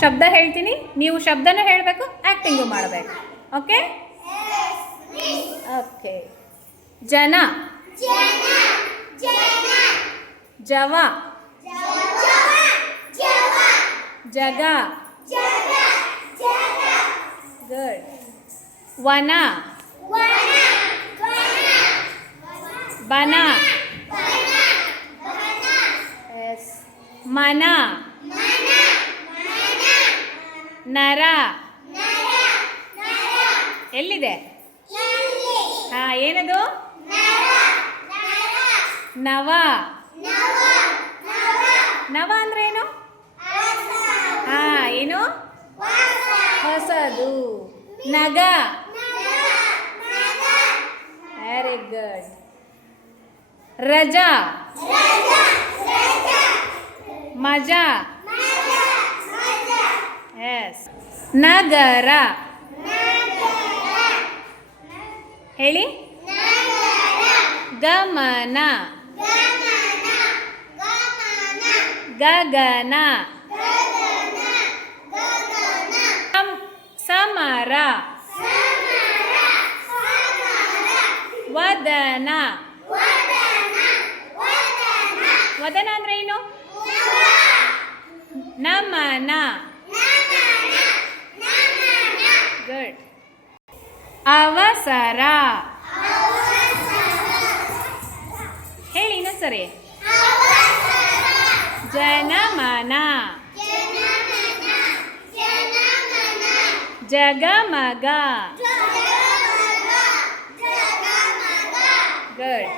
ಶಬ್ದ ಹೇಳ್ತೀನಿ, ನೀವು ಶಬ್ದನೂ ಹೇಳಬೇಕು, ಆ್ಯಕ್ಟಿಂಗು ಮಾಡಬೇಕು. Okay okay. ಜನ, ಜವ, ಜಗ, ಗುಡ್. ವನ, ಬನ, ಎಸ್. ಮನ, ನರ, ಎಲ್ಲಿದೆ? ಹಾಂ, ಏನದು? ನವ. ನವ ಅಂದ್ರೆ ಏನು? ಹಾಂ, ಏನು? ಹೊಸದು. ನಗ, ವೆರಿ ಗುಡ್. ರಜ, ಮಜ, ಎಸ್. ನಗರ, ಹೇಳಿ. ಗಮನ, ಗಗನ, ಸಮರ, ವದನ. ವದನ ಅಂದ್ರೆ ಏನು? ನಮನ. ಗುಡ್. ಅವಸರ, ಹೇಳಿ ಇನ್ನೊಂದ್ಸರಿ. ಜನಮನ, ಜಗಮಗ. ಗುಡ್.